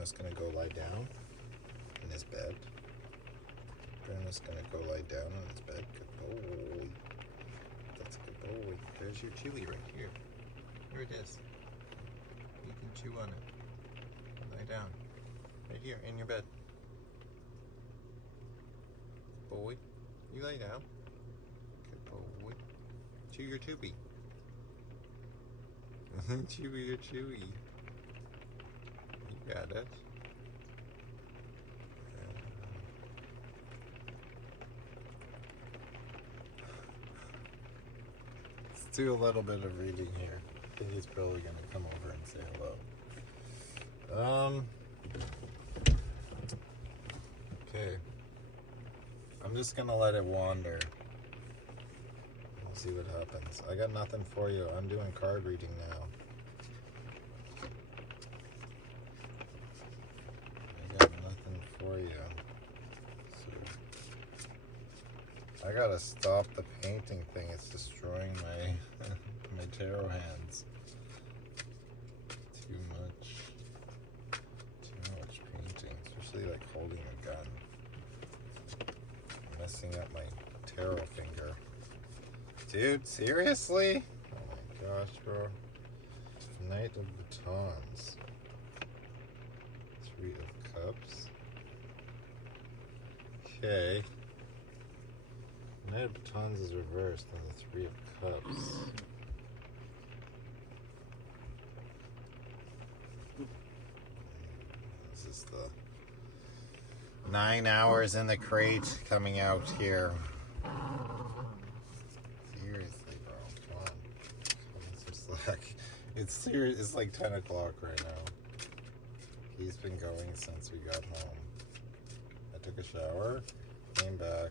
Bruno's gonna go lie down in his bed. Bruno's gonna go lie down on his bed. Good boy. That's a good boy. There's your chewy right here. Here it is. You can chew on it. Lie down. Right here in your bed. Boy. You lay down. Good boy. Chew your tubby. Chew your chewy. You got it. Let's do a little bit of reading here. I think he's probably gonna come over and say hello. Okay. I'm just gonna let it wander. We'll see what happens. I got nothing for you. I'm doing card reading now. I got nothing for you. So I gotta stop the painting thing. It's destroying my my tarot hands. Too much painting, especially like holding a gun. Messing up my tarot finger. Dude, seriously? Oh my gosh, bro. Knight of Batons. Three of Cups. Okay. Knight of Batons is reversed on the Three of Cups. This is the 9 hours in the crate coming out here. Seriously, bro. Come on. Come on, some slack. It's serious. It's like 10 o'clock right now. He's been going since we got home. I took a shower, came back.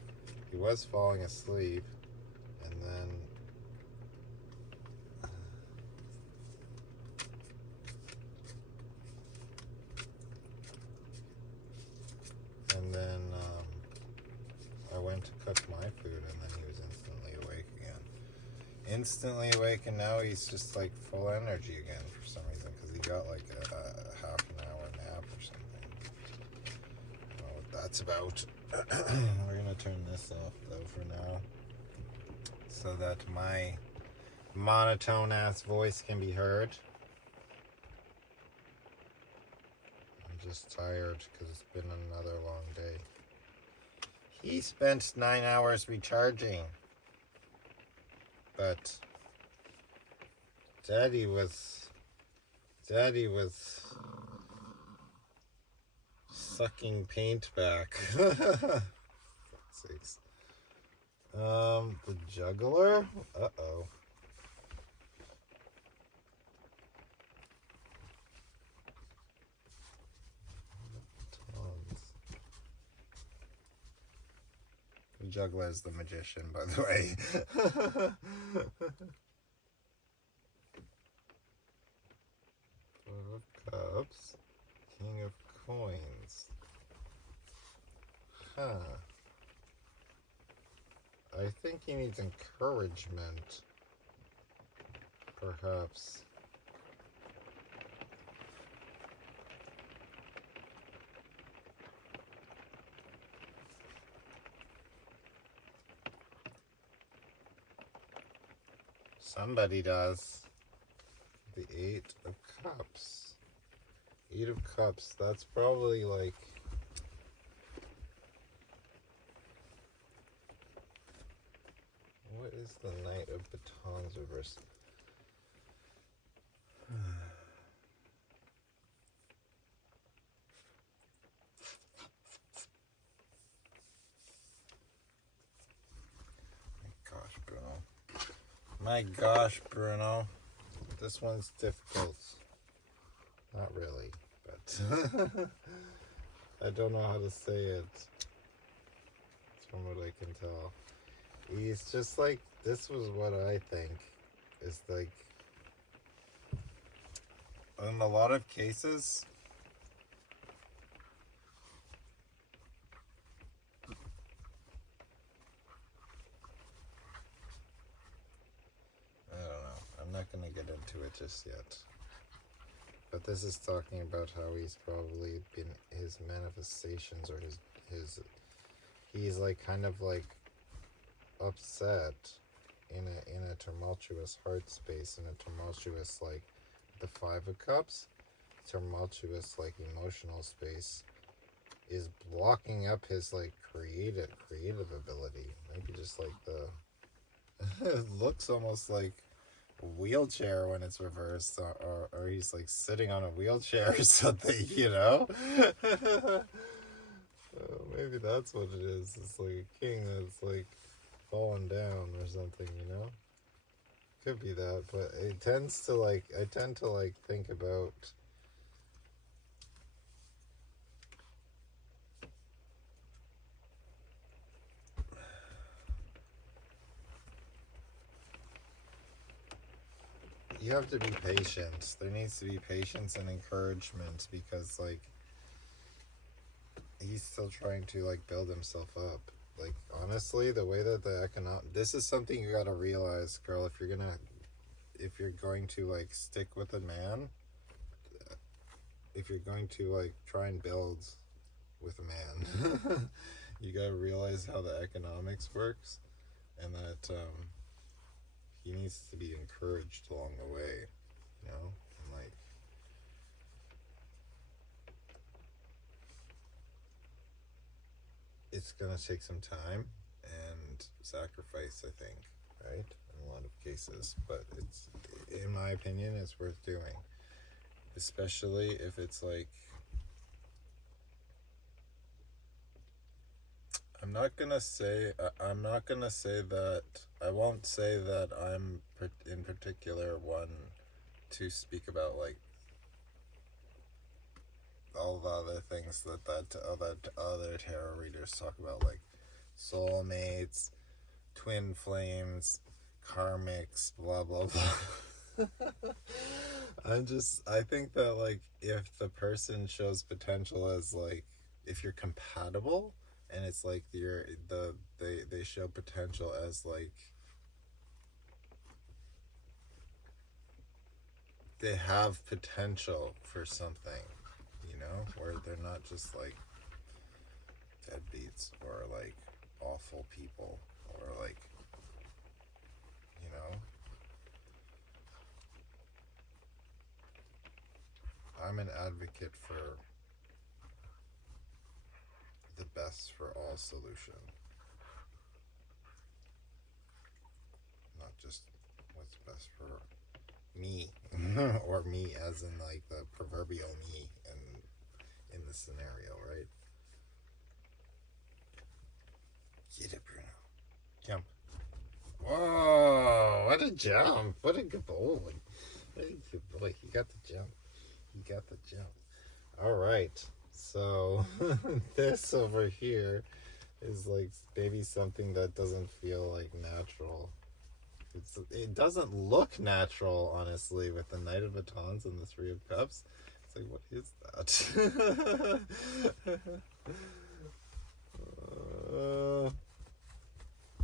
He was falling asleep, and then I went to cook my food, and then he was instantly awake again. Instantly awake, and now he's just like full energy again for some reason, because he got like a half an hour nap or something. I don't know what that's about. We're gonna turn this off though for now, so that my monotone ass voice can be heard. I'm just tired because it's been another long day. He spent 9 hours recharging, but Daddy was sucking paint back. Sakes. The juggler? Uh-oh. The juggler is the magician, by the way. Four of Cups. King of Coins. Huh. I think he needs encouragement. Perhaps. Somebody does. The Eight of Cups. Eight of Cups. That's probably like... What is the Knight of Batons reverse? My gosh, Bruno. This one's difficult. Not really, but I don't know how to say it. From what I can tell. He's just like, this was what I think is like, in a lot of cases, I don't know. I'm not going to get into it just yet. But this is talking about how he's probably been his manifestations, or his he's like kind of like upset in a tumultuous heart space, in a tumultuous, like the Five of Cups, tumultuous like emotional space is blocking up his like creative ability. Maybe just like the it looks almost like a wheelchair when it's reversed, or he's like sitting on a wheelchair or something, you know. Maybe that's what it is. It's like a king that's like falling down or something, you know. Could be that, but it tends to like, I tend to like think about you have to be patient. There needs to be patience and encouragement, because like he's still trying to like build himself up. Like honestly, the way that the economic, this is something you gotta realize, girl. If you're going to like stick with a man, if you're going to like try and build with a man, you gotta realize how the economics works, and that he needs to be encouraged along the way, you know, and like it's gonna take some time and sacrifice, I think, right? In a lot of cases, but it's, in my opinion, it's worth doing, especially if it's like, I'm not gonna say that, I won't say that I'm in particular one to speak about like all the other things that other tarot readers talk about, like soulmates, twin flames, karmics, blah blah blah. I think that like if the person shows potential as like, if you're compatible, and it's like they show potential as like they have potential for something, you know, where they're not just like deadbeats or like awful people, or like, you know, I'm an advocate for the best for all solution, not just what's best for me, or me as in like the proverbial me in the scenario, right? Get it, Bruno. Jump. Whoa, what a jump. What a good boy. What a good boy. He got the jump. He got the jump. All right. So this over here is like maybe something that doesn't feel like natural. It doesn't look natural, honestly, with the Knight of Batons and the Three of Cups. It's like, what is that?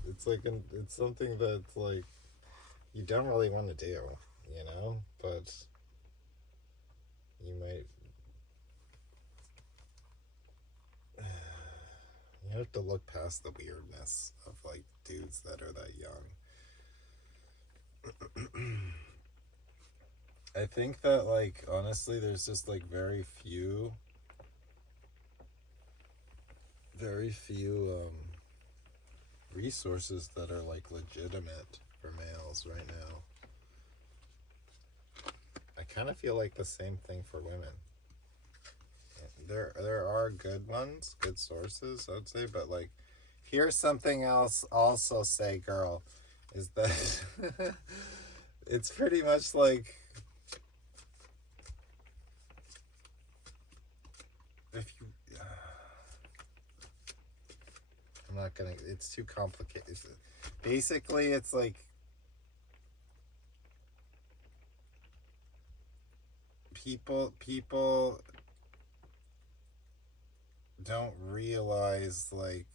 It's like it's something that's like you don't really want to do, you know, but you might. You have to look past the weirdness of like dudes that are that young. I think that like honestly there's just like very few resources that are like legitimate for males right now. I kind of feel like the same thing for women. There are good ones, good sources, I'd say, but like here's something else also say, girl, is that it's pretty much like if you I'm not gonna, it's too complicated. Basically it's like people don't realize like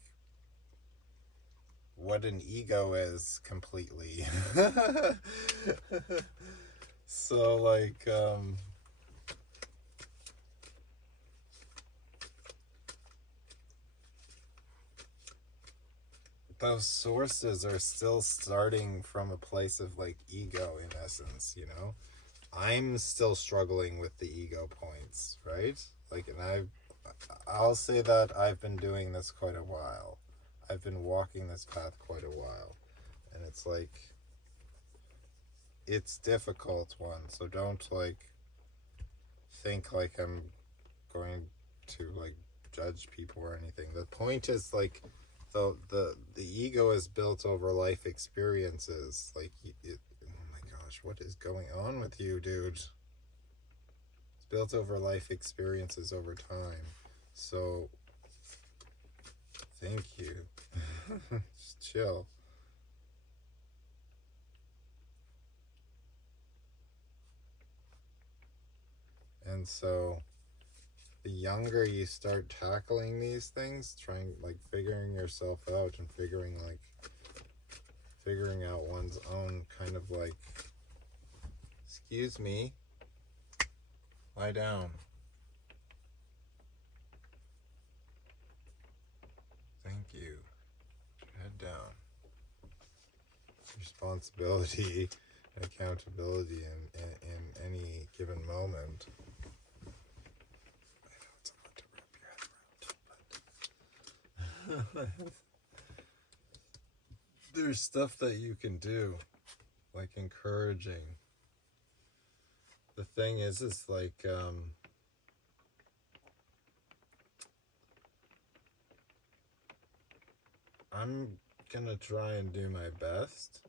what an ego is completely. So like those sources are still starting from a place of like ego in essence, you know? I'm still struggling with the ego points, right? Like, and I'll say that I've been doing this quite a while. I've been walking this path quite a while. And it's like, it's difficult one, so don't like think like I'm going to like judge people or anything. The point is like the ego is built over life experiences. Like oh my gosh, what is going on with you, dude? It's built over life experiences over time. So thank you. Just chill. And so the younger you start tackling these things, trying like figuring yourself out and figuring out one's own kind of like, excuse me, lie down. Thank you. Head down. Responsibility and accountability in any given moment. I know it's hard to wrap your head around, but there's stuff that you can do, like encouraging. The thing is like, I'm gonna try and do my best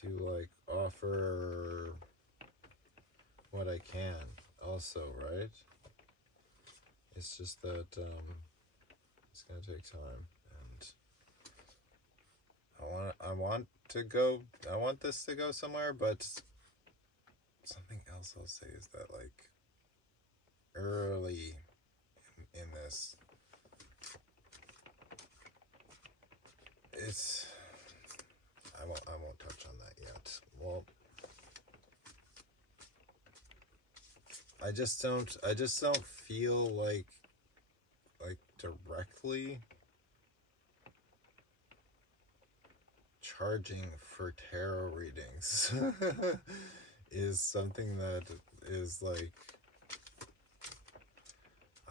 to like offer what I can also, right? It's just that it's gonna take time, and I want this to go somewhere, but something else I'll say is that like early in this, it's I won't touch on that yet. Well, I just don't feel like directly charging for tarot readings is something that is like,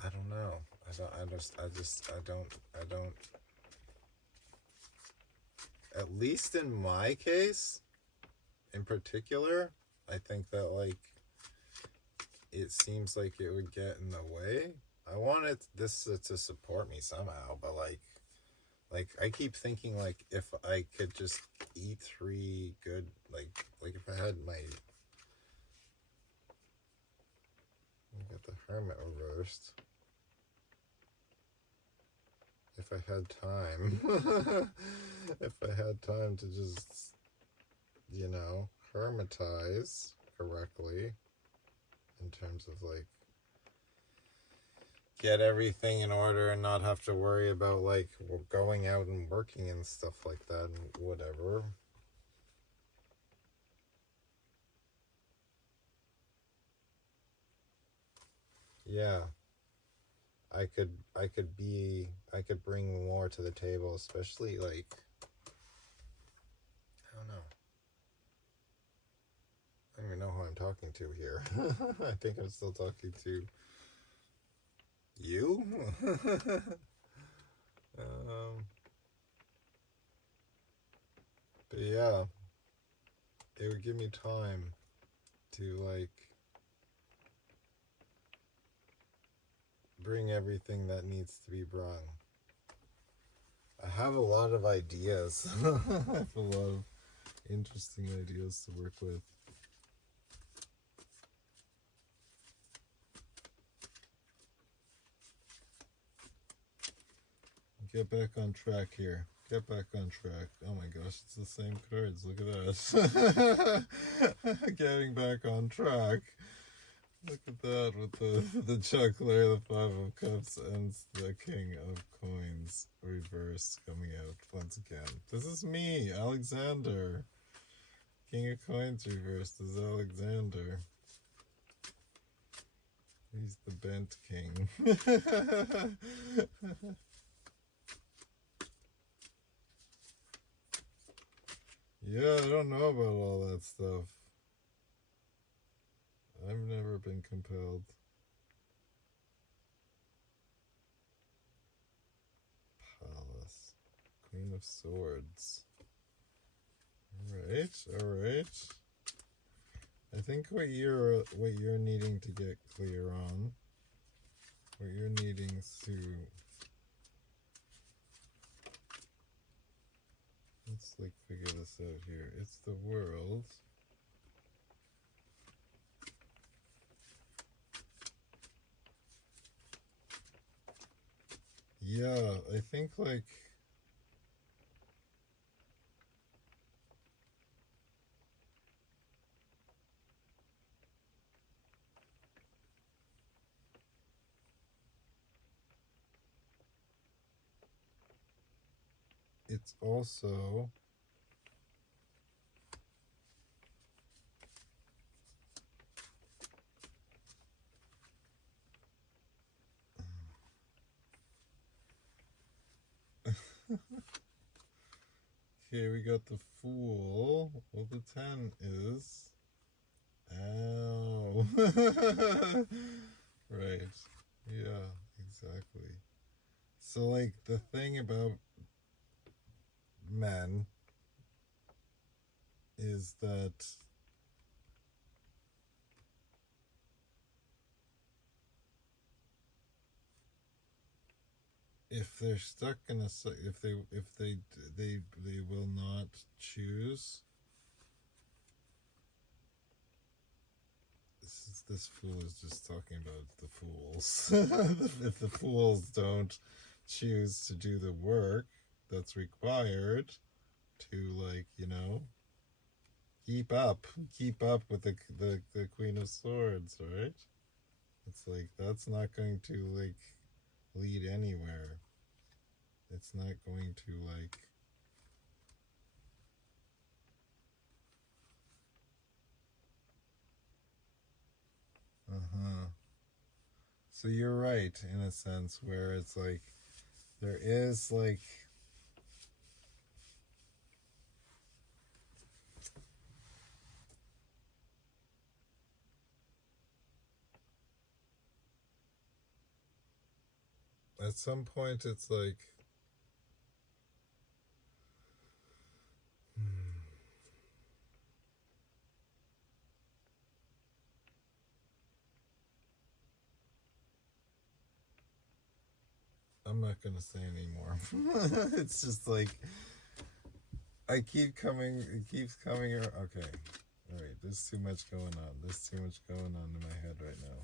I don't know. I don't at least in my case in particular, I think that like it seems like it would get in the way. I wanted this to support me somehow, but like I keep thinking like if I could just eat 3 good like if I had my got the Hermit reversed. If I had time, if I had time to just, you know, hermitize correctly in terms of like get everything in order and not have to worry about like going out and working and stuff like that and whatever. Yeah. I could bring more to the table, especially like I don't know. I don't even know who I'm talking to here. I think I'm still talking to you. But yeah, it would give me time to like bring everything that needs to be brought. I have a lot of ideas. I have a lot of interesting ideas to work with. Get back on track here. Get back on track. Oh my gosh, it's the same cards. Look at that. Getting back on track. Look at that with the juggler, the 5 of Cups, and the King of Coins reverse coming out once again. This is me, Alexander. King of Coins reversed is Alexander. He's the bent king. Yeah, I don't know about all that stuff. I've never been compelled. Palace. Queen of Swords. Alright. I think what you're needing to get clear on, what you're needing to, let's like figure this out here. It's the world. Yeah, I think like it's also okay, we got the Fool. Well, the 10 is. Ow. Right. Yeah, exactly. So, like, the thing about men is that if they're stuck in a if they will not choose. This fool is just talking about the fools. If the fools don't choose to do the work that's required to, like, keep up with the Queen of Swords, right? It's like that's not going to like lead anywhere. It's not going to like uh-huh. So you're right in a sense where it's like there is like at some point it's like I'm not gonna say anymore. It's just like it keeps coming okay. Alright, there's too much going on. There's too much going on in my head right now.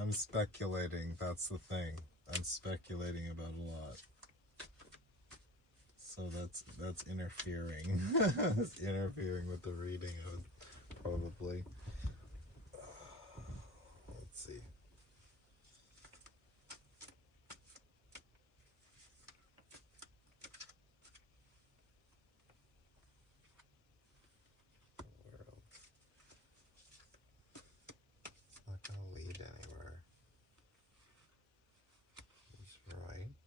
I'm speculating, that's the thing. I'm speculating about a lot. So that's interfering. It's interfering with the reading of probably. Let's see. World. It's not gonna lead anywhere. He's right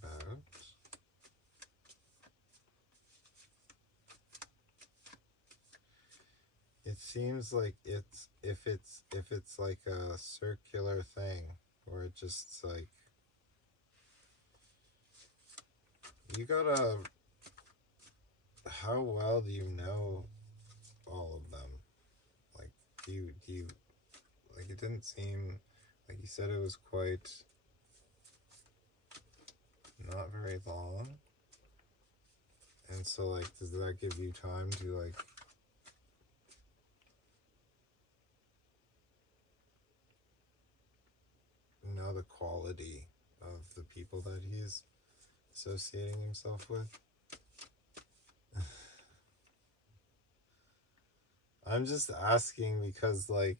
about it seems like it's if it's like a circular thing where it just like you gotta how well do you know all of them? Like do you like it didn't seem like you said it was quite not very long. And so like does that give you time to like know the quality of the people that he's associating himself with? I'm just asking because like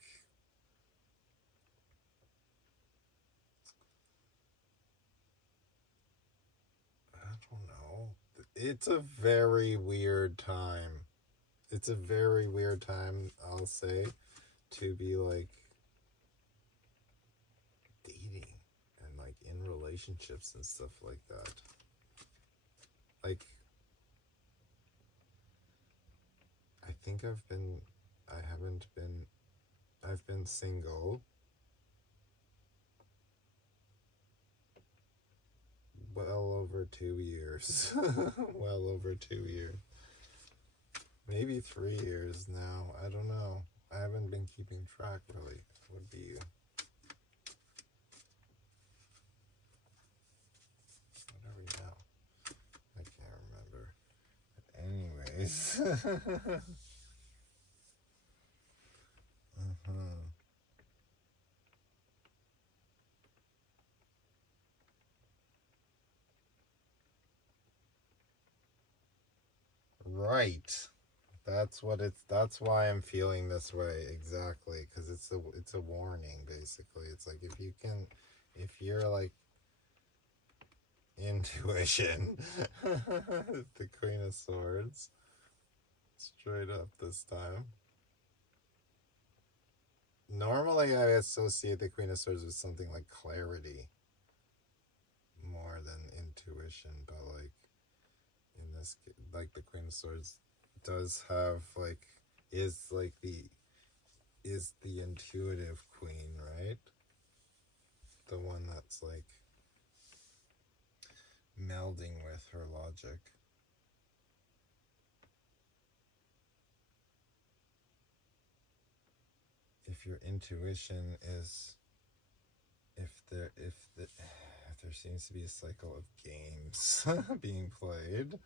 I don't know. It's a very weird time. It's a very weird time, I'll say, to be like dating and like in relationships and stuff like that. like, I think I've been single well over 2 years. Well over 2 years. Maybe 3 years now. I don't know. I haven't been keeping track really. Would be you. What are we now? I can't remember. But anyways. Right. That's why I'm feeling this way exactly, because it's a warning basically. It's like if you're like intuition, the Queen of Swords, straight up this time. Normally I associate the Queen of Swords with something like clarity more than intuition, but like in this, like the Queen of Swords does have like is the intuitive queen, right? The one that's like melding with her logic. If your intuition is if there seems to be a cycle of games being played.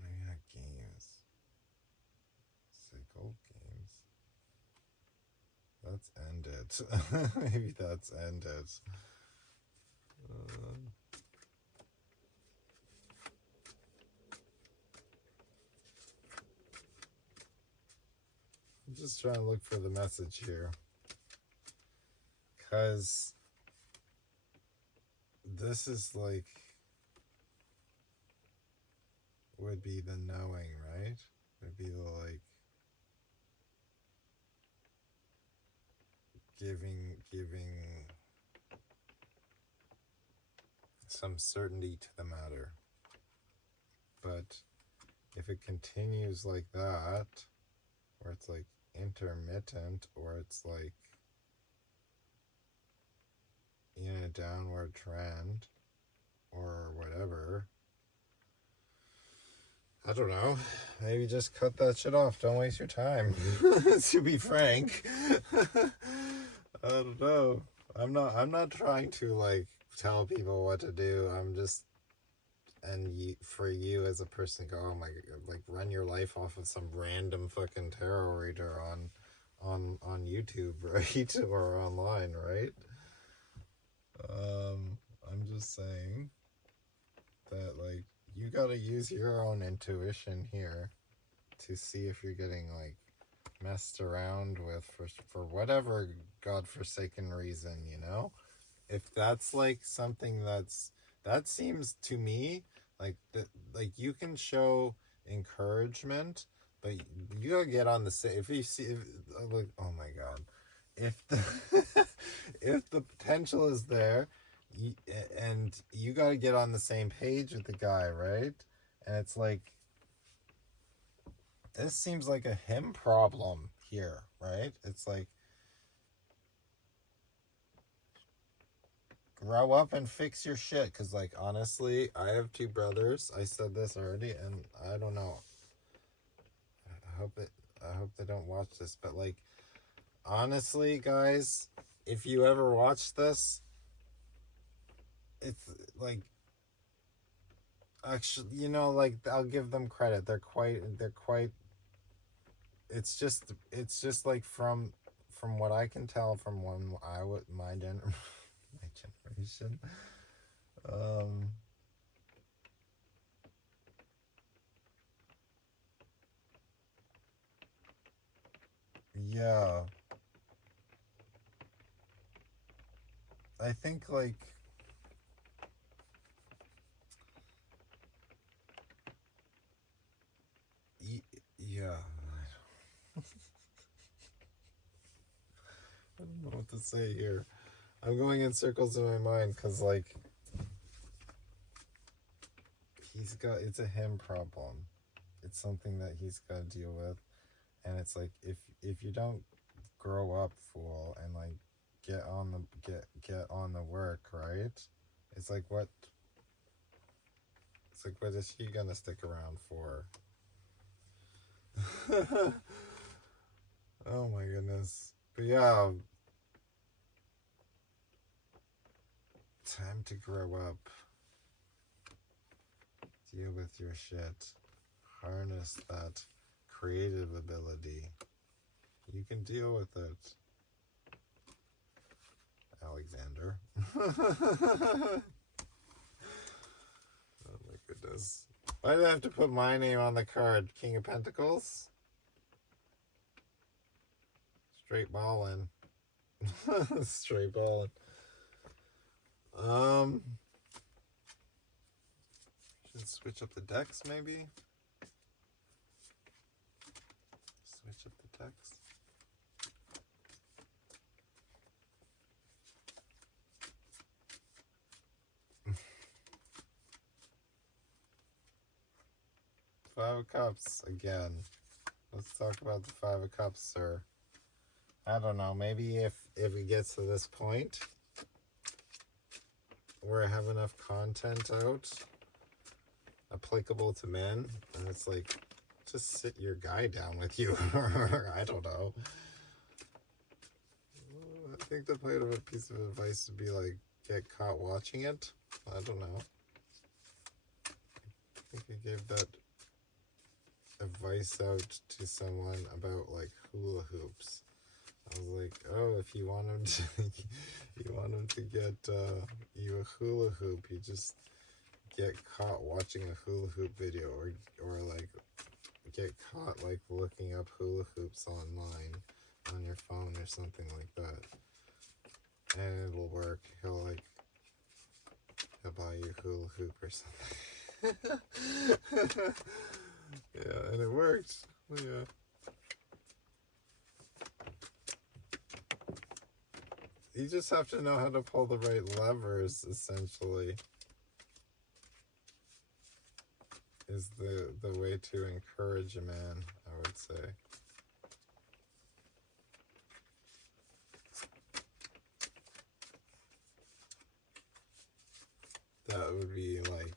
Maybe not games. Cycle games. Let's end it. Maybe that's end it. I'm just trying to look for the message here. Because this is like, would be the knowing, right? Would be the like, giving some certainty to the matter. But if it continues like that, or it's like intermittent, or it's like in a downward trend, or whatever, I don't know. Maybe just cut that shit off. Don't waste your time. To be frank. I don't know. I'm not trying to like tell people what to do. I'm just, and for you as a person, go, oh my, like run your life off of some random fucking tarot reader on YouTube, right? Or online, right? I'm just saying that like you gotta use your own intuition here to see if you're getting like messed around with for whatever godforsaken reason, you know? If that's like something that seems to me like that, like you can show encouragement, but you gotta get on the same. If you see, like, oh my god, if the if the potential is there, and you gotta get on the same page with the guy, right? And it's like, this seems like a him problem here, right? It's like, grow up and fix your shit. Because, like, honestly, I have two brothers. I said this already, and I don't know. I hope they don't watch this. But, like, honestly, guys, if you ever watch this, it's like, actually, you know, like, I'll give them credit. They're quite. It's just like from what I can tell from when I was my generation. Yeah. I think like don't know what to say here. I'm going in circles in my mind because, like, it's a him problem. It's something that he's got to deal with. And it's like, if you don't grow up, fool, and, like, get on the work, right? It's like, what is he gonna stick around for? Oh my goodness. But yeah, time to grow up. Deal with your shit. Harness that creative ability. You can deal with it, Alexander. Oh my goodness. Why did I have to put my name on the card? King of Pentacles? Straight ballin'. Straight ballin'. Should switch up the decks maybe? Switch up the decks. Five of Cups again. Let's talk about the Five of Cups, sir. I don't know, maybe if it gets to this point where I have enough content out applicable to men, and it's like, just sit your guy down with you. I don't know. I think the point of a piece of advice would be like, get caught watching it. I don't know. I think I gave that advice out to someone about like hula hoops. I was like, oh, if you want him to, get you a hula hoop, you just get caught watching a hula hoop video, or like get caught like looking up hula hoops online on your phone or something like that, and it'll work. He'll buy you a hula hoop or something. Yeah, and it worked. Yeah. You just have to know how to pull the right levers, essentially, is the way to encourage a man, I would say. That would be like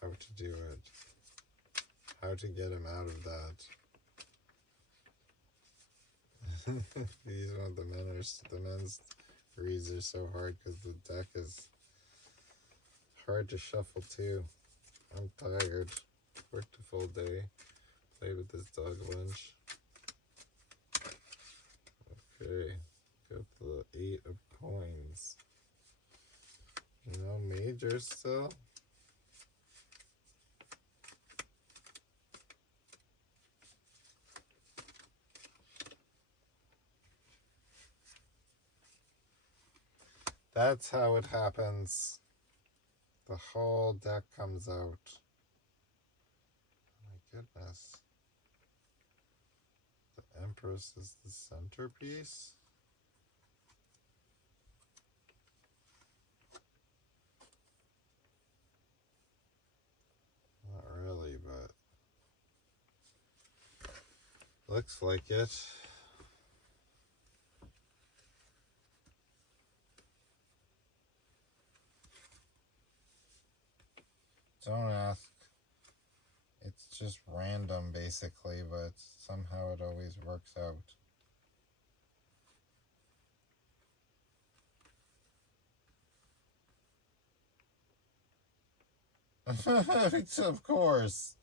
how to do it. How to get him out of that. These ones, the men's reads are so hard because the deck is hard to shuffle too. I'm tired. Worked a full day. Played with this dog a bunch. Okay, got the 8 of coins. No majors still. That's how it happens. The whole deck comes out. Oh my goodness. The Empress is the centerpiece. Not really, but looks like it. Don't ask. It's just random, basically, but somehow it always works out. Of course.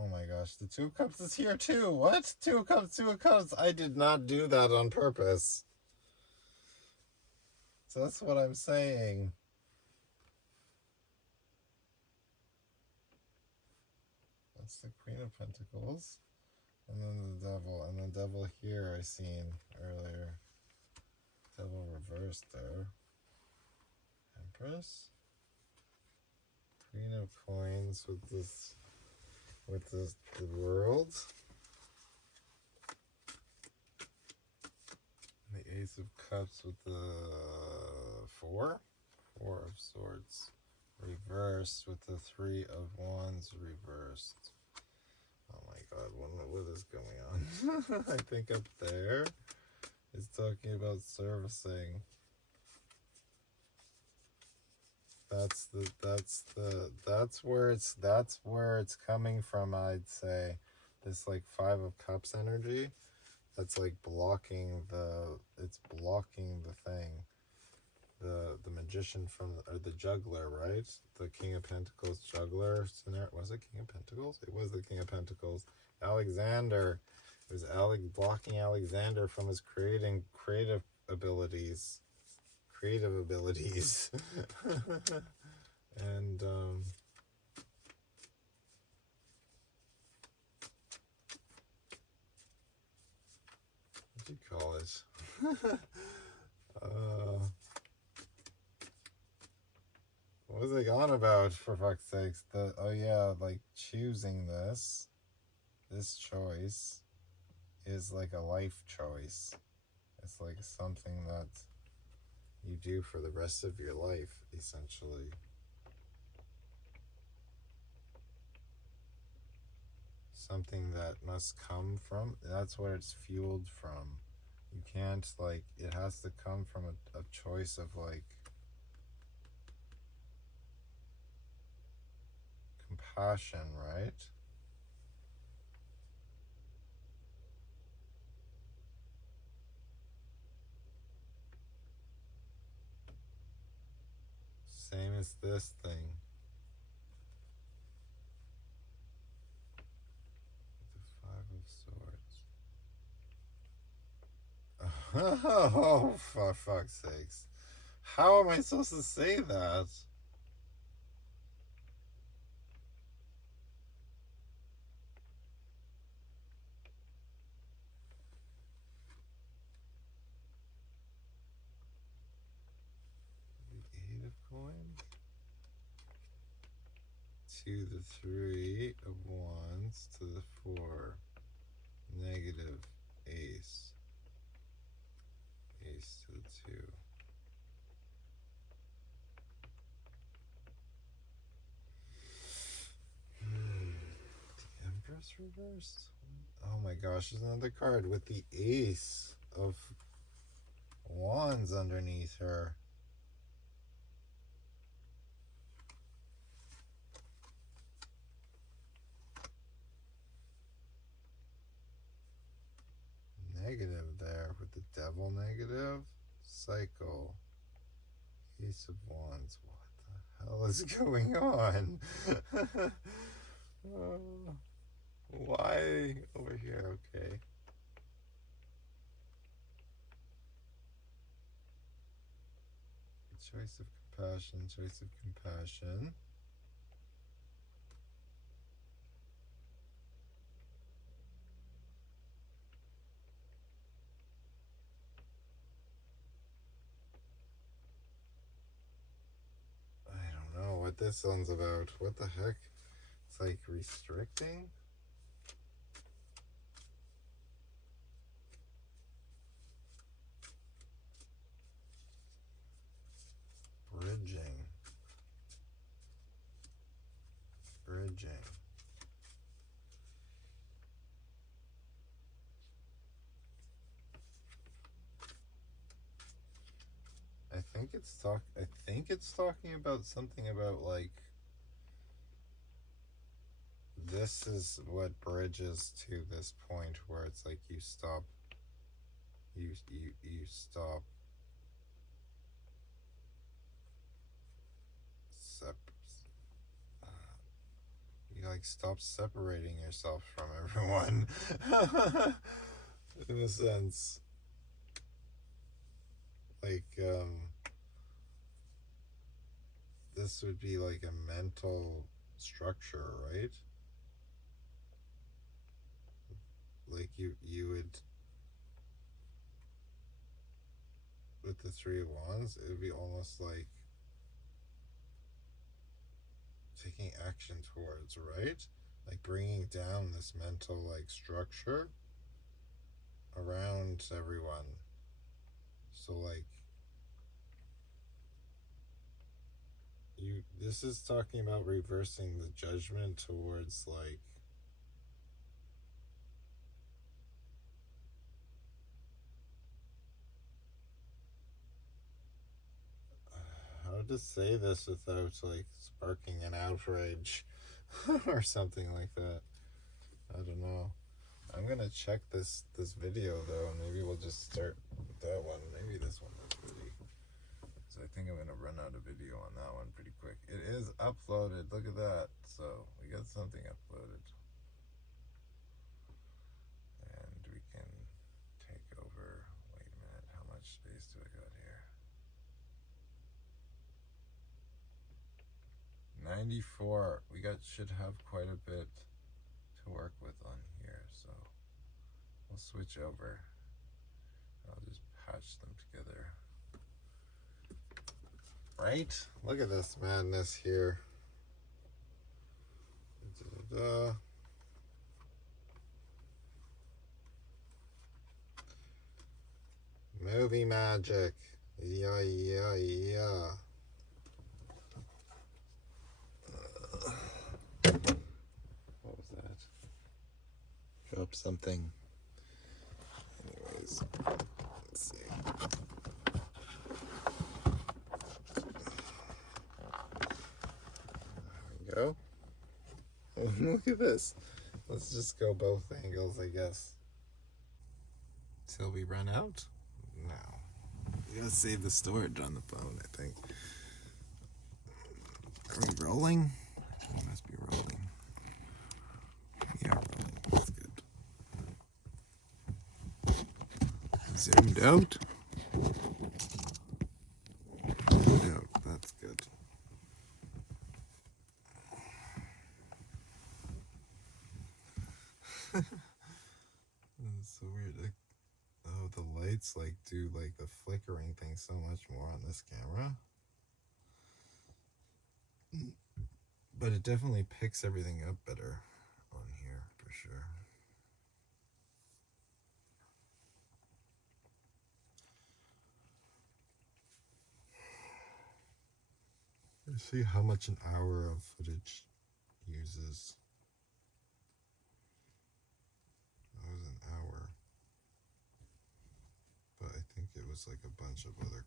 Oh my gosh, the Two of Cups is here too. What? Two of Cups, Two of Cups. I did not do that on purpose. So that's what I'm saying. That's the Queen of Pentacles. And then the devil. And the devil here I seen earlier. Devil reversed there. Empress. Queen of coins with this, the world. And the ace of cups with the four of swords. Reversed with the three of wands reversed. Oh my god, what is going on? I think up there is talking about servicing. That's where it's coming from, I'd say. This like 5 of cups energy. That's like blocking the thing. The magician or the juggler, right? The King of Pentacles juggler scenario. Was it King of Pentacles? It was the King of Pentacles. Alexander. It was blocking Alexander from his creative abilities. And what do you call it? What was I on about, for fuck's sakes? Oh yeah, like choosing this choice is like a life choice. It's like something that you do for the rest of your life, essentially. Something that must come from, that's where it's fueled from. You can't, like, it has to come from a choice of, like, compassion, right? Same as this thing. The 5 of swords. Oh, for fuck's sakes. How am I supposed to say that? The 8 of coins. To the 3 of wands. To the 4. Negative ace. Ace to the 2. The Empress reversed. Oh my gosh, there's another card with the Ace of Wands underneath her. Negative there with the Devil negative. Cycle. Ace of Wands. What the hell is going on? Why over here? Okay. Choice of compassion, choice of compassion. I don't know what this one's about. What the heck? It's like restricting? Bridging. I think it's talking about something about like this is what bridges to this point where it's like you stop you like stop separating yourself from everyone. In a sense, like this would be like a mental structure, right? like you would, with the Three of Wands, it would be almost like taking action towards, right? Like bringing down this mental like structure around everyone. So like this is talking about reversing the judgment towards like how to say this without like sparking an outrage or something like that. I don't know. I'm gonna check this video though, and maybe we'll just start with that one. Maybe this one is really. So I think I'm gonna run out of video on that one pretty quick. It is uploaded. Look at that. So we got something uploaded, and we can take over. Wait a minute. How much space do I got here? 94. We should have quite a bit to work with on here, so we'll switch over. I'll just patch them together. Right? Look at this madness here. Da-da-da. Movie magic. Yeah, yeah, yeah. What was that? Drop something. Anyways, let's see. There we go. Look at this. Let's just go both angles, I guess. Till we run out? No. We gotta save the storage on the phone, I think. Are we rolling? We must be rolling. Yeah, rolling. That's good. Zoomed out. Zoomed out. That's good. That's so weird. Oh, the lights like do like the flickering thing so much more on this camera. But it definitely picks everything up better on here for sure. Let's see how much an hour of footage uses. That was an hour. But I think it was like a bunch of other,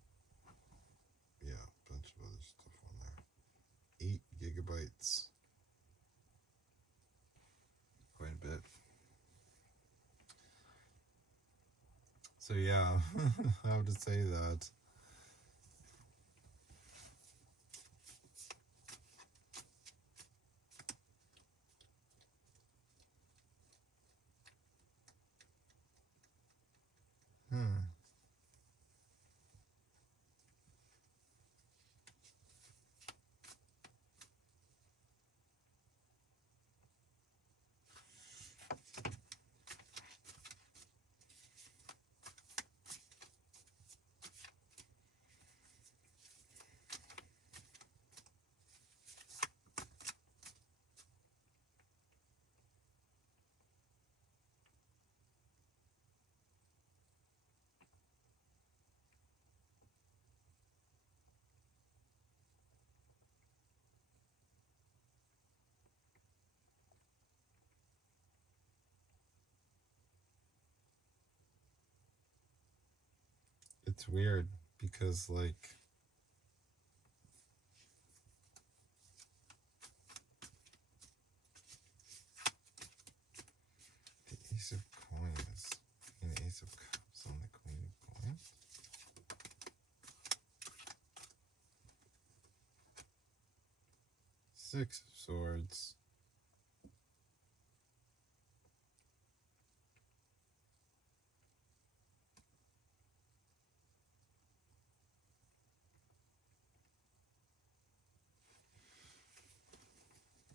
yeah, a bunch of other stuff on there. 8 gigabytes. Quite a bit. So yeah, how to say that. It's weird because like the Ace of Coins and Ace of Cups on the Queen of Coins. Six of Swords.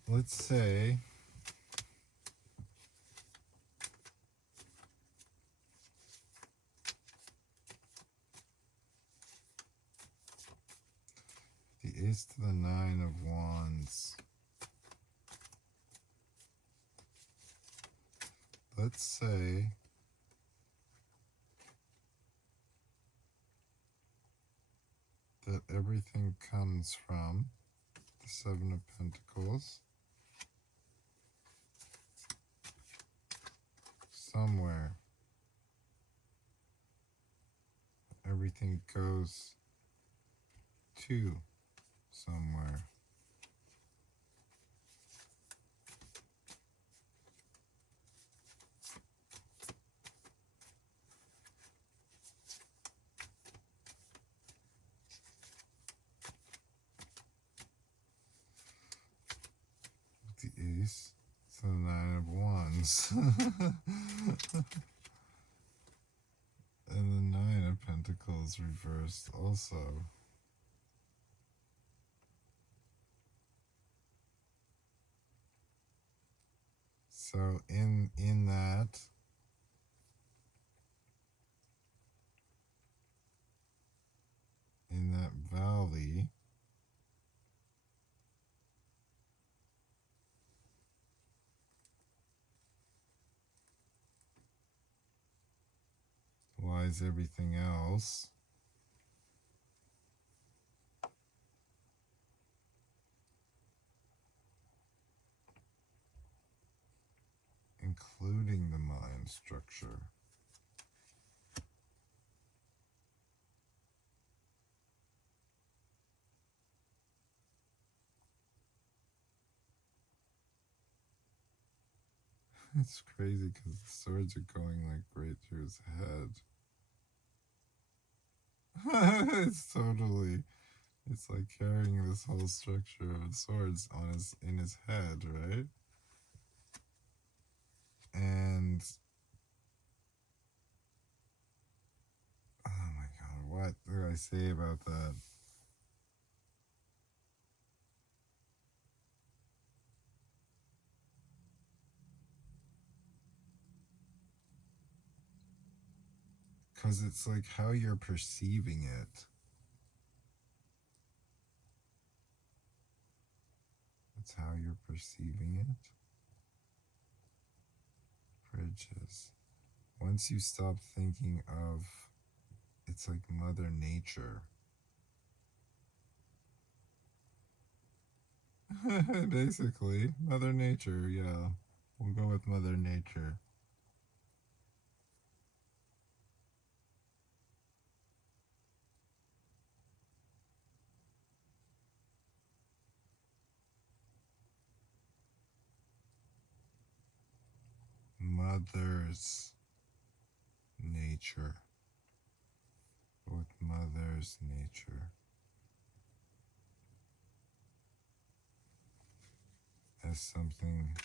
Let's say Ace to the Nine of Wands. Let's say that everything comes from the Seven of Pentacles. Somewhere. Everything goes to somewhere. The Ace, it's the Nine of Wands. And the Nine of Pentacles reversed also. So in that valley, lies everything else. Including the mind structure. It's crazy because the swords are going like right through his head. It's like carrying this whole structure of swords in his head, right? And oh my god, what do I say about that? Because it's like how you're perceiving it. It's how you're perceiving it. Bridges. Once you stop thinking of, it's like Mother Nature. Basically, Mother Nature, yeah. We'll go with Mother Nature. Mother's nature. With Mother's nature. As something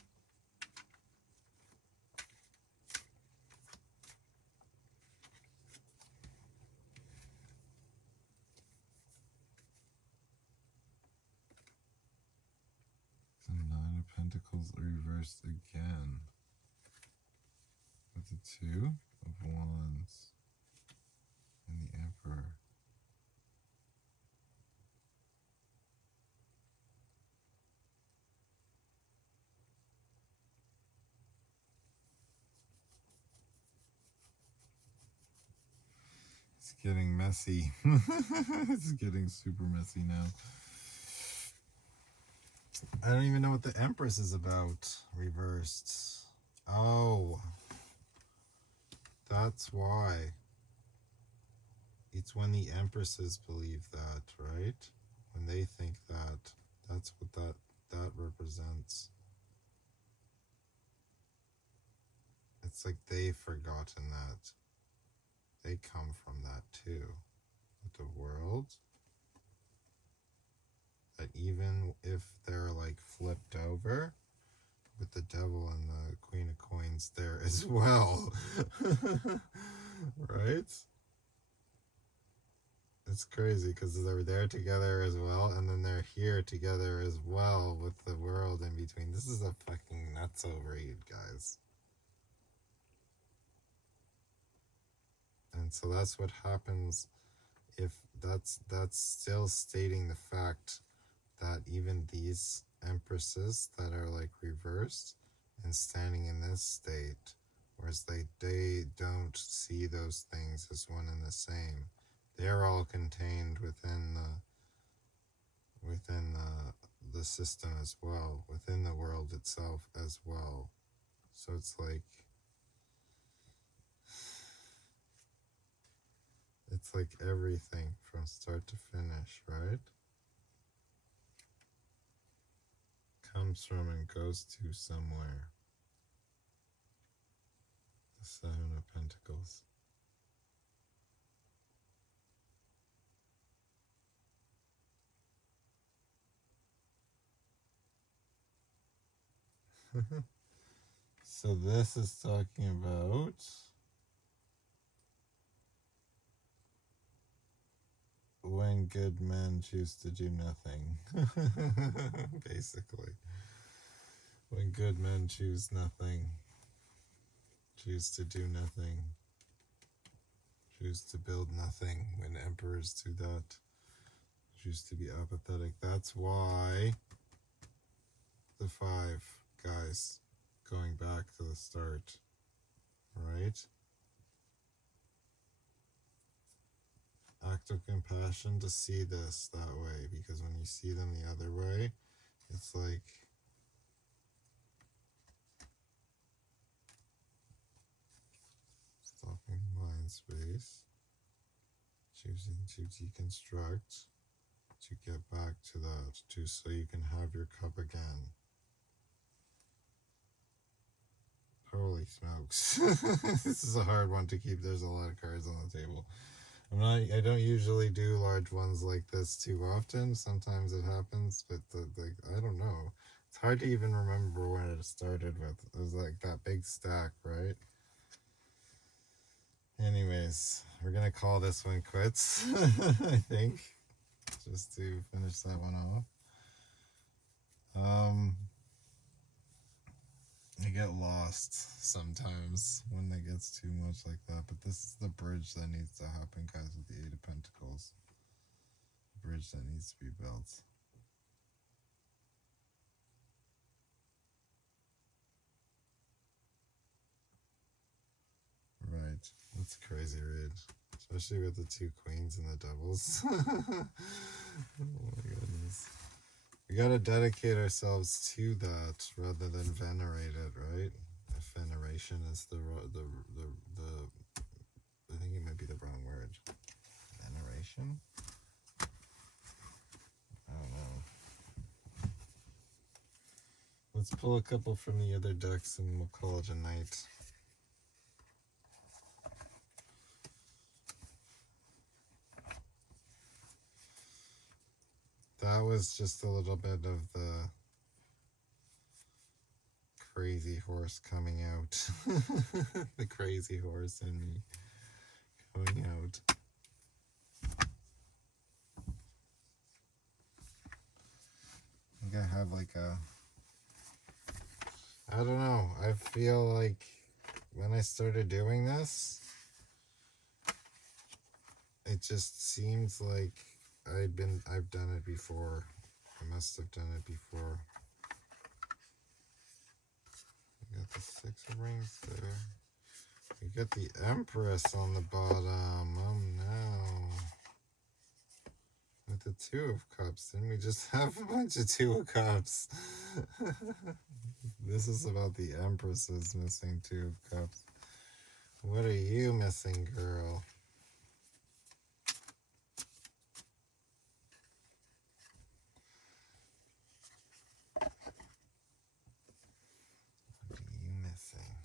the Nine of Pentacles reversed again. With the Two of Wands and the Emperor. It's getting messy. It's getting super messy now. I don't even know what the Empress is about, reversed. Oh, that's why. It's when the Empresses believe that, right? When they think that, that's what that represents. It's like they've forgotten that. They come from that too. With the World. That even if they're like flipped over, with the Devil and the Queen of Coins there as well. Right? It's crazy because they're there together as well, and then they're here together as well with the World in between. This is a fucking nutso read, guys. And so that's what happens if that's still stating the fact that even these empresses that are like reversed and standing in this state, whereas they don't see those things as one and the same. They're all contained within the system as well, within the world itself as well. So it's like everything from start to finish, right? Comes from and goes to somewhere. The Seven of Pentacles. So this is talking about when good men choose to do nothing. Basically. When good men choose nothing, choose to do nothing, choose to build nothing, when emperors do that, choose to be apathetic. That's why the 5 guys, going back to the start, right? Act of compassion to see this that way, because when you see them the other way, it's like stopping mind space, choosing to deconstruct, to get back to that, so you can have your cup again. Holy smokes. This is a hard one to keep. There's a lot of cards on the table. I don't usually do large ones like this too often. Sometimes it happens, but I don't know. It's hard to even remember when it started with. It was like that big stack, right? Anyways, we're gonna call this one quits, I think, just to finish that one off. I get lost sometimes when it gets too much like that, but this is the bridge that needs to happen, guys, with the 8 of Pentacles. The bridge that needs to be built. Right, that's a crazy read, especially with the 2 queens and the devils. Oh my goodness. We gotta dedicate ourselves to that rather than venerate it, right? If veneration is the I think it might be the wrong word. Veneration? I don't know. Let's pull a couple from the other decks and we'll call it a night. That was just a little bit of the crazy horse coming out. The crazy horse in me coming out. I think I have like I don't know. I feel like when I started doing this, it just seems like I've done it before. I must have done it before. We got the 6 of rings there. We got the Empress on the bottom. Oh no. With the 2 of Cups. Didn't we just have a bunch of 2 of Cups? This is about the Empresses missing 2 of Cups. What are you missing, girl? What are you missing?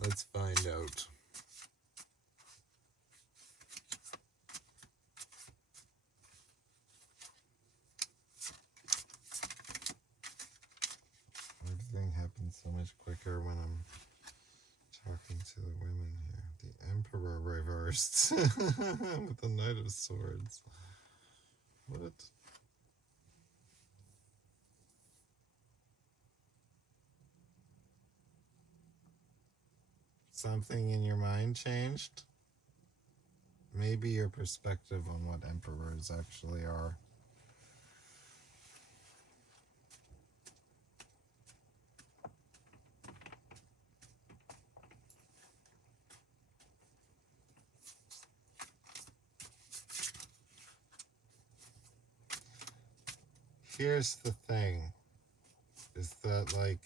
Let's find out. Everything happens so much quicker when I'm talking to the women here. The Emperor reversed with the Knight of Swords. What? Something in your mind changed? Maybe your perspective on what emperors actually are. here's the thing, is that, like,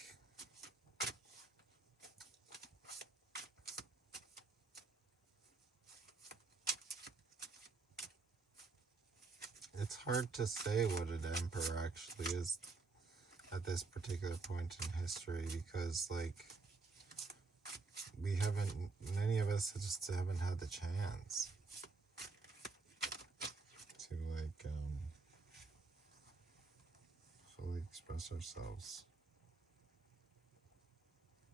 it's hard to say what an emperor actually is at this particular point in history, because, like, many of us just haven't had the chance to, like, fully express ourselves.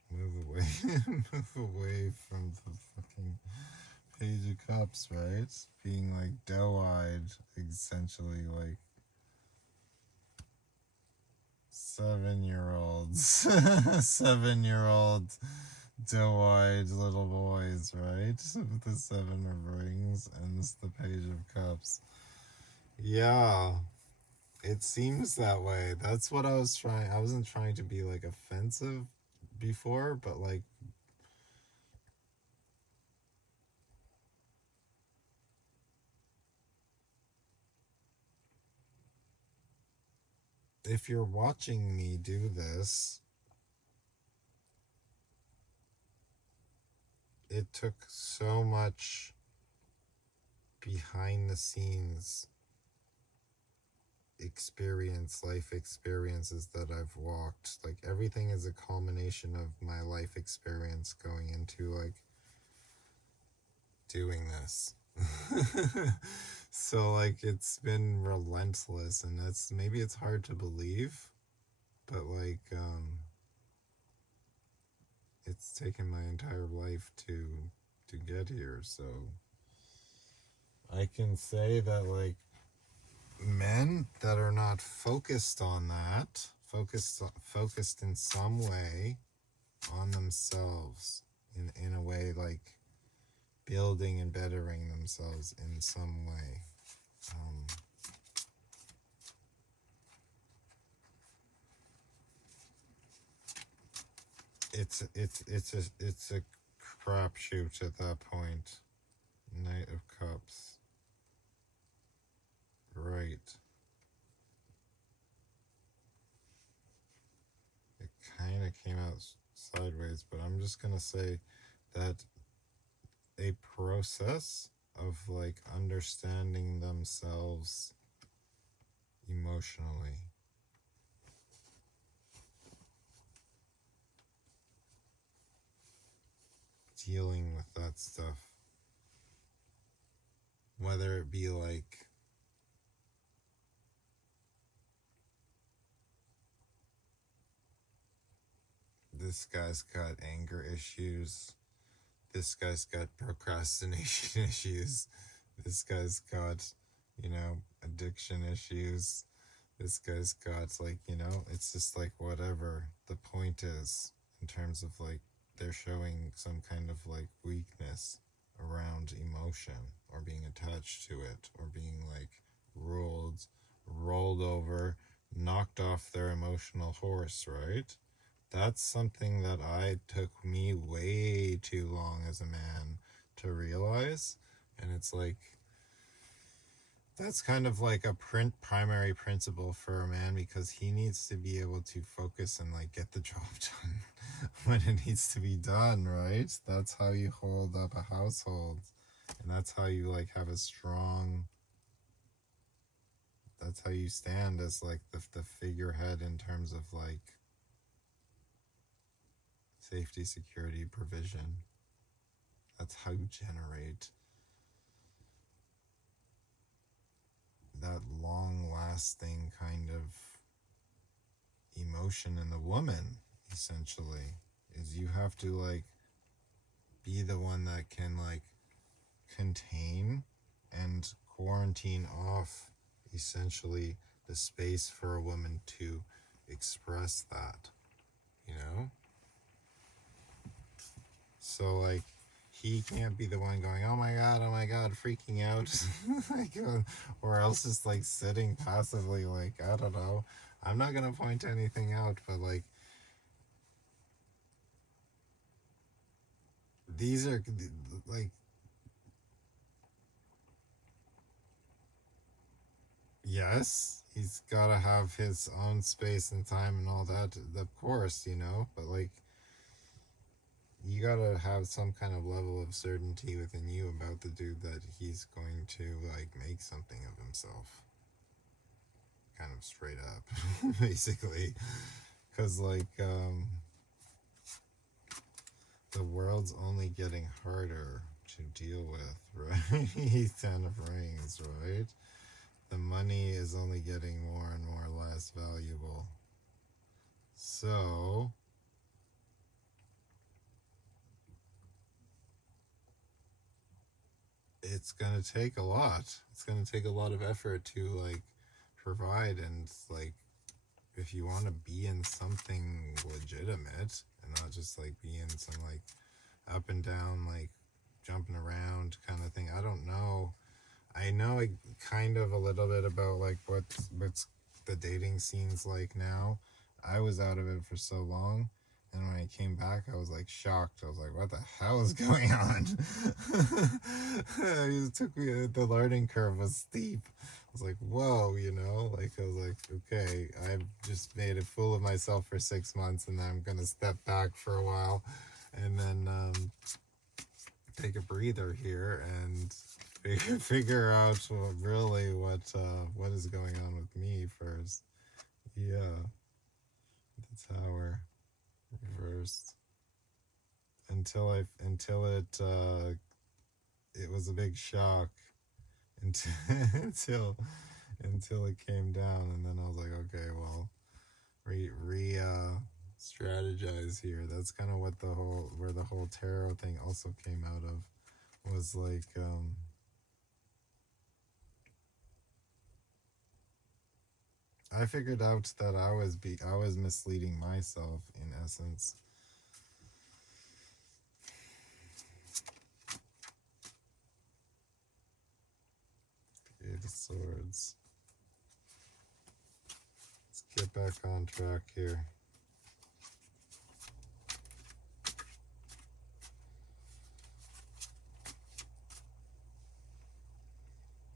Move away, move away from the fucking Page of Cups, right? Being, like, doe-eyed, essentially, like, 7-year-olds, 7-year-old doe-eyed little boys, right? With the 7 of Rings and the Page of Cups. Yeah, it seems that way. That's what I was trying. I wasn't trying to be, like, offensive before, but, like, if you're watching me do this, it took so much behind the scenes life experiences that I've walked. Like, everything is a culmination of my life experience going into, like, doing this. So, like, it's been relentless, and maybe it's hard to believe, but, like, it's taken my entire life to get here. So I can say that, like, men that are not focused on that, focused in some way on themselves, in a way, like, building and bettering themselves in some way. It's a crapshoot at that point. Knight of Cups. Right. It kind of came out sideways, but I'm just gonna say that a process of, like, understanding themselves emotionally, dealing with that stuff, whether it be, like, this guy's got anger issues, this guy's got procrastination issues, this guy's got, addiction issues, this guy's got, like, it's just, like, whatever the point is, in terms of, like, they're showing some kind of, like, weakness around emotion, or being attached to it, or being, like, rolled over, knocked off their emotional horse, right? That's something that took me way too long as a man to realize. And it's like, that's kind of like a primary principle for a man, because he needs to be able to focus and, like, get the job done when it needs to be done, right? That's how you hold up a household, and that's how you, like, have a strong, that's how you stand as, like, the figurehead in terms of, like, safety, security, provision. That's how you generate that long-lasting kind of emotion in the woman, essentially, is you have to, like, be the one that can, like, contain and quarantine off, essentially, the space for a woman to express that, So, like, he can't be the one going, oh my god, freaking out, or else just, like, sitting passively, like, I don't know. I'm not gonna point anything out, but, like, these are, like, yes, he's gotta have his own space and time and all that, of course, you know, but like, you gotta have some kind of level of certainty within you about the dude that he's going to, like, make something of himself. Kind of straight up, basically. Because, like, the world's only getting harder to deal with, right? He's 10 of rings, right? The money is only getting more and more less valuable. So, it's gonna take a lot. It's gonna take a lot of effort to, like, provide, and, like, if you want to be in something legitimate and not just, like, be in some, like, up and down, like, jumping around kind of thing. I don't know. I know, like, kind of a little bit about, like, what's the dating scene's like now. I was out of it for so long, and when I came back, I was, like, shocked. I was like, what the hell is going on? It took me, the learning curve was steep. I was like, whoa, you know? Like, I was like, okay, I've just made a fool of myself for 6 months, and I'm gonna step back for a while, and then take a breather here and figure out really what is going on with me first. Yeah, the Tower reversed until it was a big shock until until it came down, and then I was like, okay, well, strategize here. That's kind of what where the whole tarot thing also came out of, was like, I figured out that I was misleading myself, in essence. The Eight of Swords. Let's get back on track here.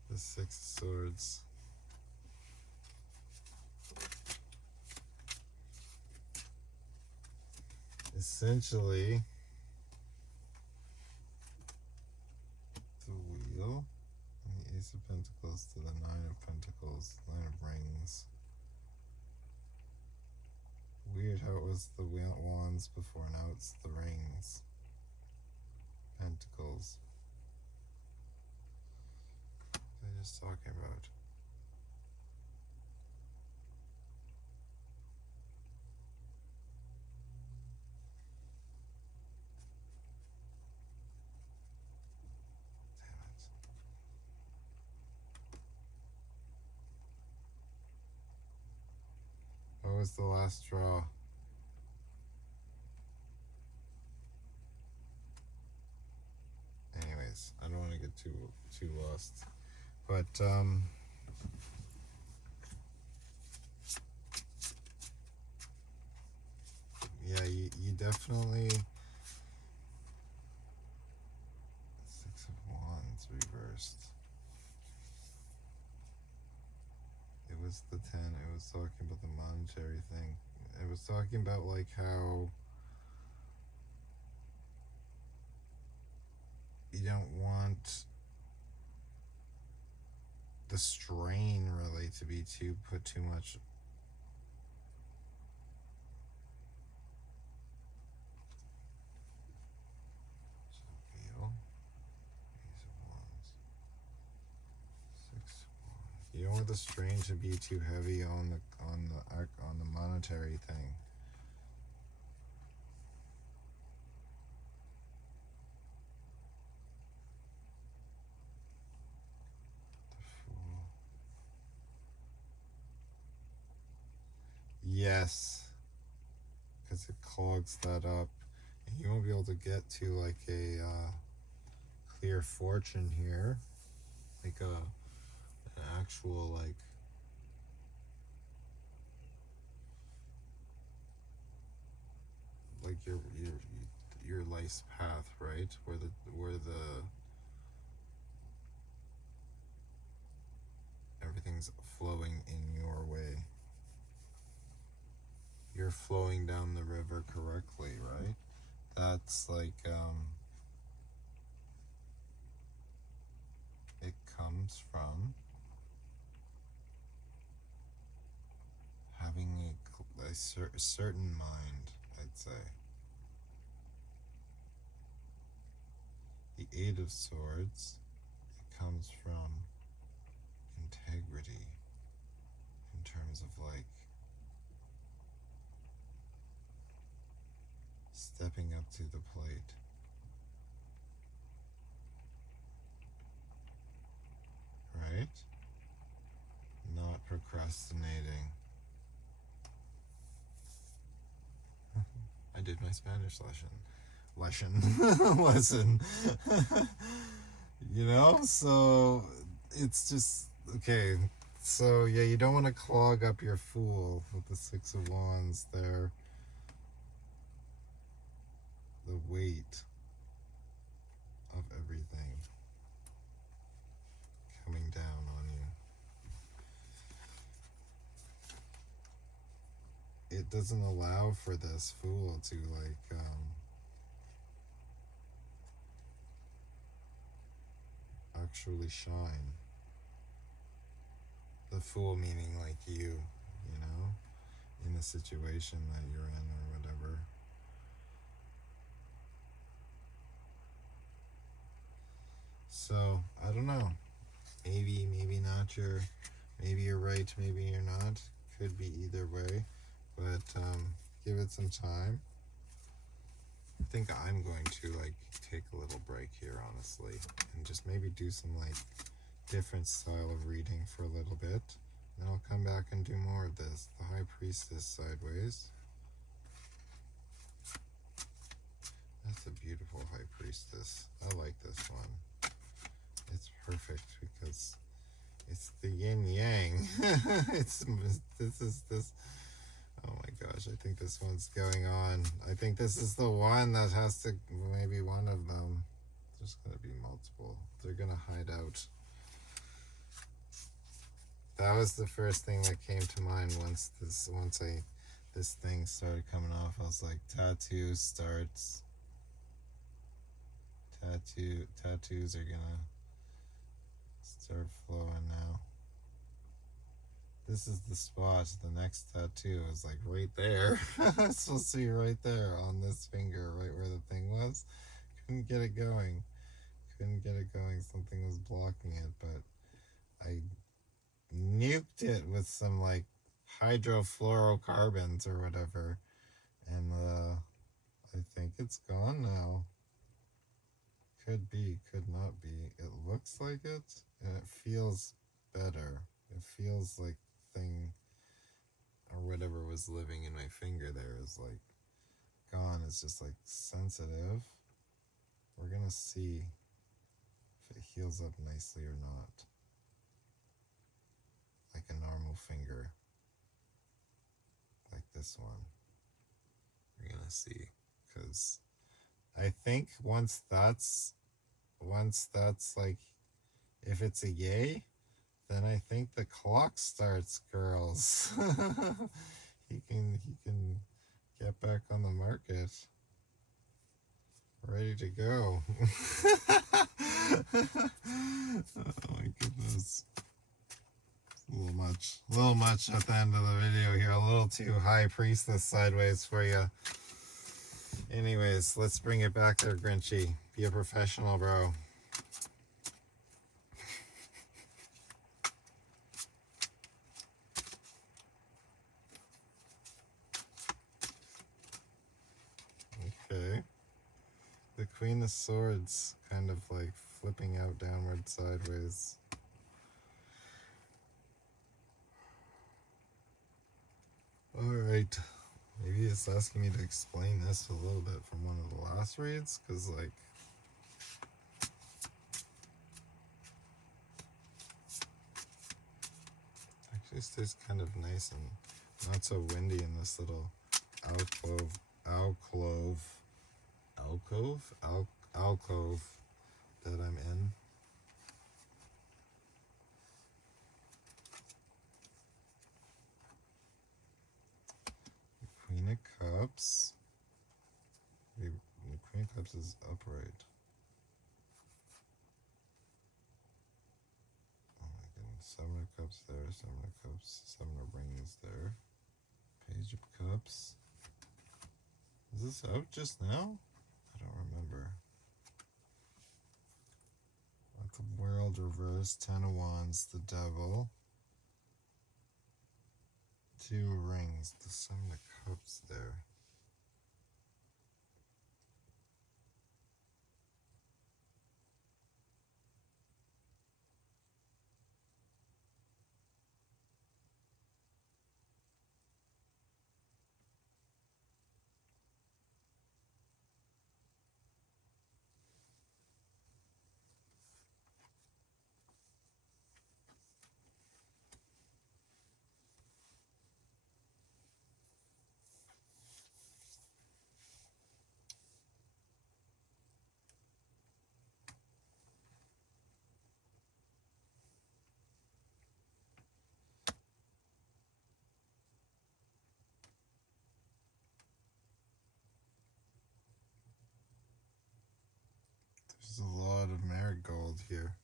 The Six of Swords. Essentially, the Wheel, and the Ace of Pentacles to the Nine of Pentacles, Nine of Rings. Weird how it was the Wands before, now it's the Rings. Pentacles. What are they just talking about? What was the last draw? Anyways, I don't want to get too lost. But yeah, you definitely. Six of Wands reversed. It was the 10. It was talking about the monetary thing. It was talking about, like, how you don't want the strain really to be put too much. Wheel. Ace of Wands. Six of Wands. You don't want the strain to be too heavy on the monetary thing. Yes, because it clogs that up, and you won't be able to get to, like, a clear fortune here, like an actual, like your life's path, right? Where the everything's flowing in your way. You're flowing down the river correctly, right? That's like, it comes from having a certain mind, I'd say. The Eight of Swords, it comes from integrity in terms of like stepping up to the plate. Right? Not procrastinating. I did my Spanish lesson. You know, so it's just okay. So yeah, you don't want to clog up your Fool with the Six of Wands there. The weight of everything coming down on you. It doesn't allow for this Fool to like actually shine. The Fool meaning like you know, in the situation that you're in or whatever. So, I don't know. Maybe not. Maybe you're right, maybe you're not. Could be either way. But give it some time. I think I'm going to like take a little break here, honestly, and just maybe do some like different style of reading for a little bit. Then I'll come back and do more of this. The High Priestess sideways. That's a beautiful High Priestess. I like this one. It's perfect because it's the yin yang. This. Oh my gosh, I think this one's going on. I think this is the one that has to, maybe one of them. There's going to be multiple. They're going to hide out. That was the first thing that came to mind once this thing started coming off. I was like, tattoo starts. Tattoos are gonna start flowing now. This is the spot. The next tattoo is like right there. It's supposed to be right there on this finger, right where the thing was. Couldn't get it going. Something was blocking it, but I nuked it with some like hydrofluorocarbons or whatever, and I think it's gone now. Could be, could not be. It looks like it, and it feels better. It feels like thing or whatever was living in my finger there is like gone. It's just like sensitive. We're gonna see if it heals up nicely or not. Like a normal finger, like this one. We're gonna see, because I think once that's like, if it's a yay, then I think the clock starts, girls. he can get back on the market, ready to go. Oh my goodness. A little much at the end of the video here. A little too High Priestess sideways for you. Anyways, let's bring it back there, Grinchy. Be a professional, bro. Okay. The Queen of Swords kind of like flipping out downward sideways. Alright. Maybe it's asking me to explain this a little bit from one of the last reads, because like actually stays kind of nice and not so windy in this little alcove that I'm in. Queen of Cups is upright. Oh my goodness. Seven of Cups there, Seven of Cups, Seven of Rings there. Page of Cups. Is this out just now? I don't remember. The World reversed, Ten of Wands, the Devil. Two of Rings, the Seven of Cups there. There's a lot of marigold here.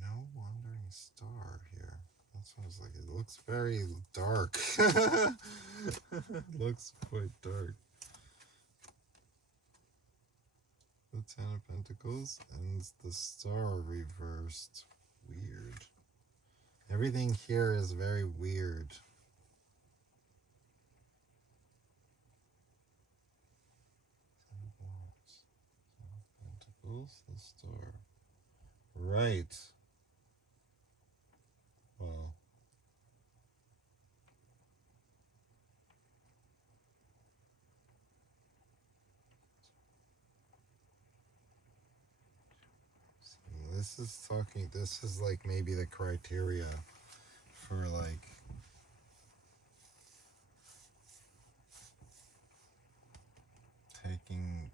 No wandering star here. That's what I was like. It looks very dark. It looks quite dark. The Ten of Pentacles and the Star reversed. Weird. Everything here is very weird. Ten of Wands, Ten of Pentacles, the Star. Right. Well. This is like maybe the criteria for like taking,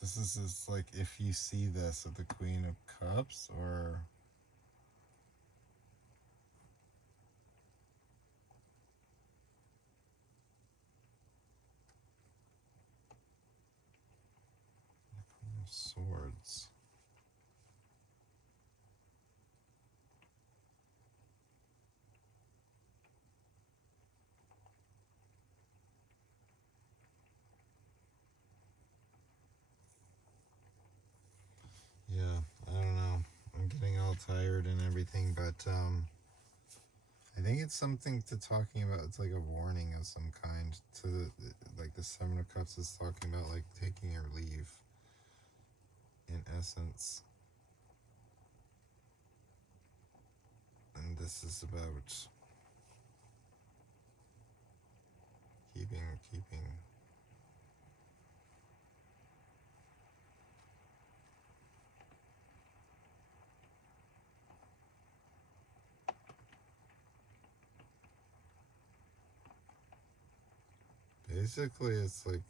this is just like if you see this at the Queen of Cups or the Queen of Swords. Yeah, I don't know. I'm getting all tired and everything, but I think it's something to talking about. It's like a warning of some kind to like the Seven of Cups is talking about like taking your leave in essence. And this is about keeping. Basically, it's like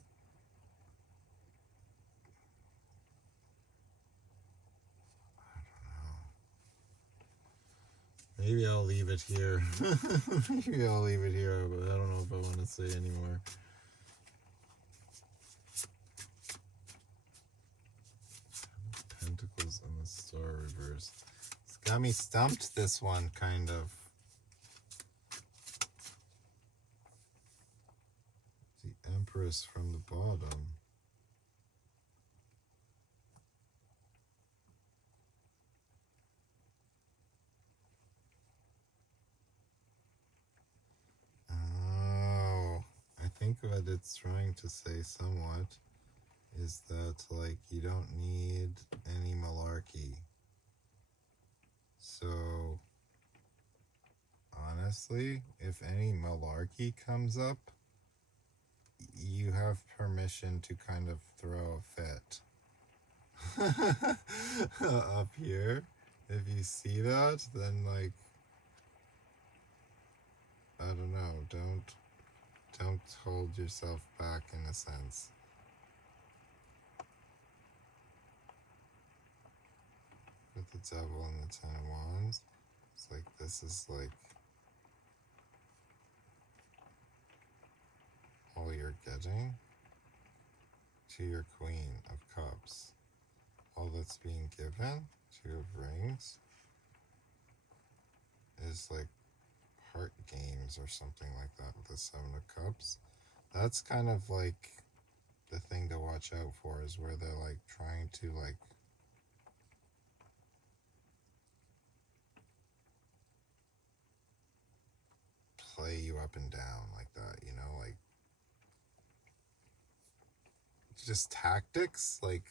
maybe I'll leave it here. Maybe I'll leave it here, but I don't know if I want to say anymore. Pentacles and the Star reversed. It's got me stumped, this one, kind of. The Empress from the bottom. Oh, I think what it's trying to say somewhat is that, like, you don't need any malarkey. So, honestly, if any malarkey comes up, you have permission to kind of throw a fit. Up here, if you see that, then, like, I don't know, don't hold yourself back in a sense. With the Devil and the Ten of Wands, it's like, this is like, getting to your Queen of Cups. All that's being given, Two of Rings, is like heart games or something like that with the Seven of Cups. That's kind of like the thing to watch out for, is where they're like trying to like play you up and down like that, you know, like just tactics. Like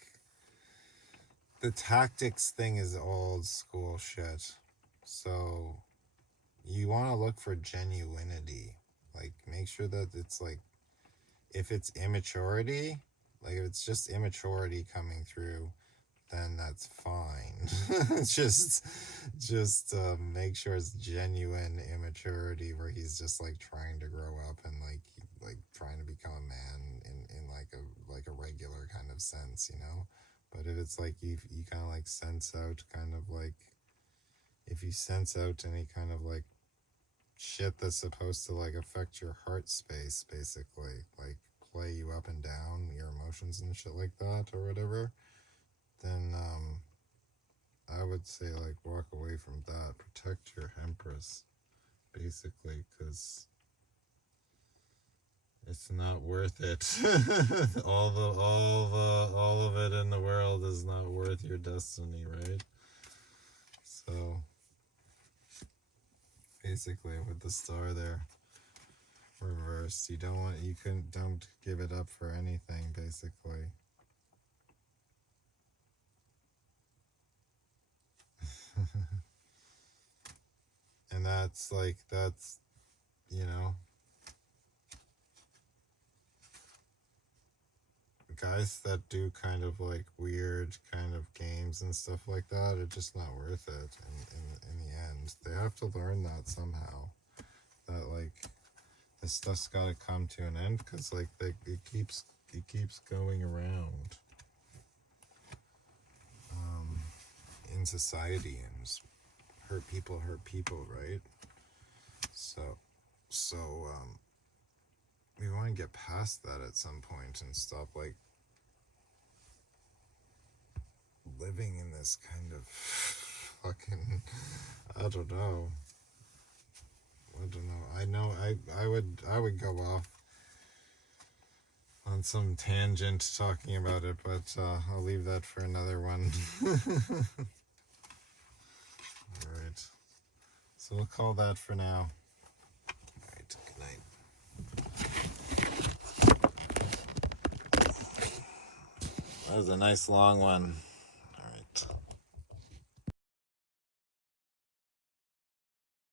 the tactics thing is old school shit. So you want to look for genuinity. Like make sure that it's like, if it's immaturity, like if it's just immaturity coming through, then that's fine. just make sure it's genuine immaturity where he's just like trying to grow up and like trying to become a man in like a regular kind of sense, you know. But if it's like you kind of like sense out kind of like, if you sense out any kind of like shit that's supposed to like affect your heart space, basically like play you up and down your emotions and shit like that or whatever, then I would say like walk away from that. Protect your Empress, basically, because it's not worth it. all of it in the world is not worth your destiny, right? So basically with the star there reversed, don't give it up for anything, basically. And that's you know, guys that do kind of like weird kind of games and stuff like that are just not worth it in the end. They have to learn that somehow, that like this stuff's got to come to an end, because like it keeps going around in society, and hurt people, right? So we want to get past that at some point and stop like living in this kind of fucking, I don't know. I would go off on some tangent talking about it, but I'll leave that for another one. Alright. So we'll call that for now. Alright, good night. That was a nice long one.